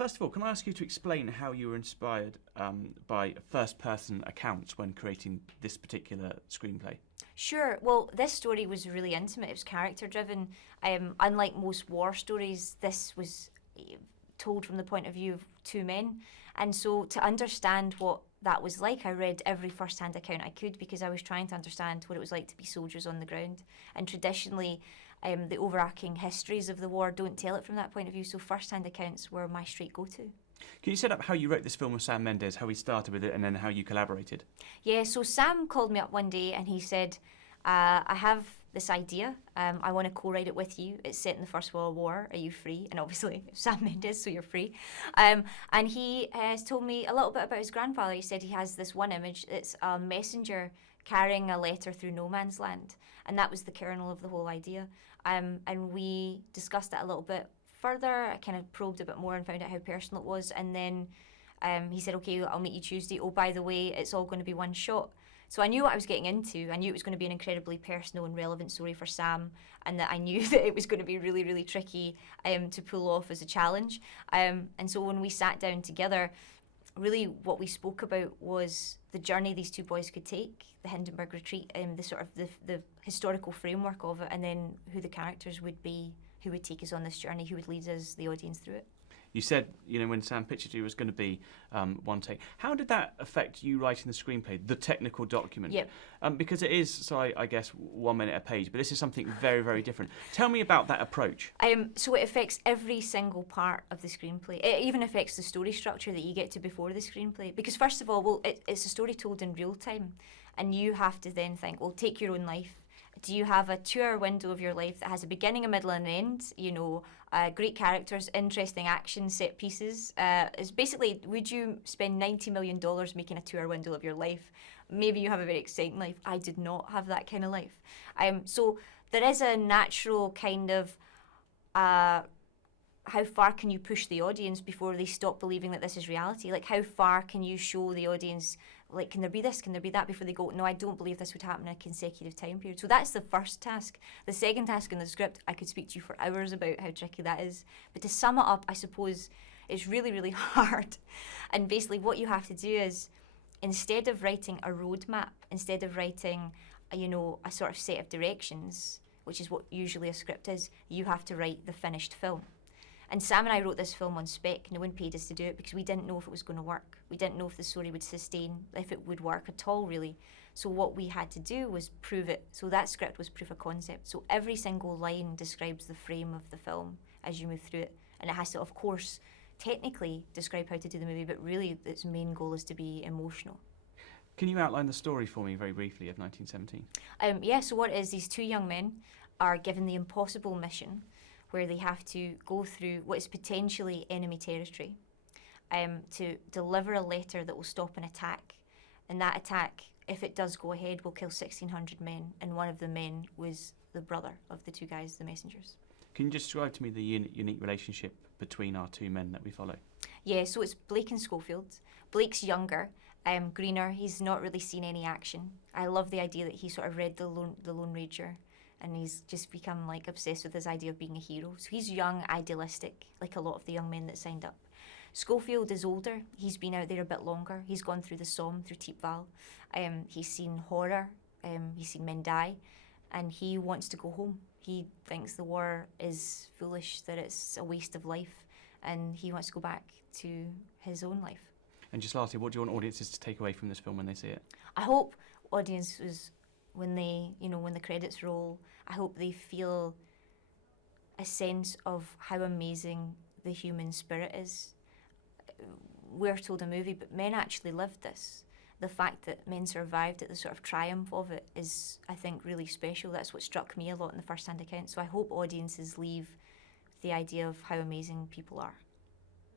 First of all, can I ask you to explain how you were inspired by first-person accounts when creating this particular screenplay? Sure. Well, this story was really intimate. It was character-driven. Unlike most war stories, this was told from the point of view of two men. And so to understand what that was like, I read every first-hand account I could because I was trying to understand what it was like to be soldiers on the ground. And traditionally, the overarching histories of the war don't tell it from that point of view, so first-hand accounts were my straight go-to. Can you set up how you wrote this film with Sam Mendes, how he started with it, and then how you collaborated? Yeah, so Sam called me up one day and he said, I have this idea, I want to co-write it with you. It's set in the First World War, are you free? And obviously, Sam Mendes, so you're free. And he has told me a little bit about his grandfather. He said he has this one image, it's a messenger carrying a letter through no man's land. And that was the kernel of the whole idea. And we discussed it a little bit further. I kind of probed a bit more and found out how personal it was. And then he said, okay, I'll meet you Tuesday. Oh, by the way, it's all going to be one shot. So I knew what I was getting into. I knew it was going to be an incredibly personal and relevant story for Sam, and that I knew that it was going to be really, really tricky to pull off as a challenge. And so when we sat down together, really what we spoke about was the journey these two boys could take, the Hindenburg Retreat, the sort of the historical framework of it, and then who the characters would be, who would take us on this journey, who would lead us, the audience, through it. You said, when Sam pictured you, it was going to be one take. How did that affect you writing the screenplay, the technical document? Yep. Because it is, so I guess, 1 minute a page, but this is something very, very different. Tell me about that approach. So it affects every single part of the screenplay. It even affects the story structure that you get to before the screenplay. Because first of all, it's a story told in real time, and you have to then think, well, take your own life. Do you have a 2-hour window of your life that has a beginning, a middle, and an end? Great characters, interesting action set pieces. It's basically, would you spend $90 million making a 2-hour window of your life? Maybe you have a very exciting life. I did not have that kind of life. So there is a natural kind of how far can you push the audience before they stop believing that this is reality? Like, how far can you show the audience, like, can there be this, can there be that, before they go, no, I don't believe this would happen in a consecutive time period. So that's the first task. The second task in the script, I could speak to you for hours about how tricky that is. But to sum it up, I suppose it's really, really hard. And basically what you have to do is, instead of writing a roadmap, instead of writing, a sort of set of directions, which is what usually a script is, you have to write the finished film. And Sam and I wrote this film on spec. No one paid us to do it because we didn't know if it was going to work. We didn't know if the story would sustain, if it would work at all, really. So what we had to do was prove it. So that script was proof of concept. So every single line describes the frame of the film as you move through it. And it has to, of course, technically describe how to do the movie, but really its main goal is to be emotional. Can you outline the story for me very briefly of 1917? So what it is, these two young men are given the impossible mission where they have to go through what is potentially enemy territory to deliver a letter that will stop an attack. And that attack, if it does go ahead, will kill 1,600 men, and one of the men was the brother of the two guys, the messengers. Can you describe to me the unique relationship between our two men that we follow? Yeah, so it's Blake and Schofield. Blake's younger, greener, he's not really seen any action. I love the idea that he sort of read the Lone Ranger, and he's just become like obsessed with his idea of being a hero. So he's young, idealistic, like a lot of the young men that signed up. Schofield is older. He's been out there a bit longer. He's gone through the Somme, through Thiepval. He's seen horror. He's seen men die, and he wants to go home. He thinks the war is foolish, that it's a waste of life, and he wants to go back to his own life. And just lastly, what do you want audiences to take away from this film when they see it? I hope audiences, when the credits roll, I hope they feel a sense of how amazing the human spirit is. We're told a movie, but men actually lived this. The fact that men survived it, the sort of triumph of it, is, I think, really special. That's what struck me a lot in the first-hand account. So I hope audiences leave with the idea of how amazing people are.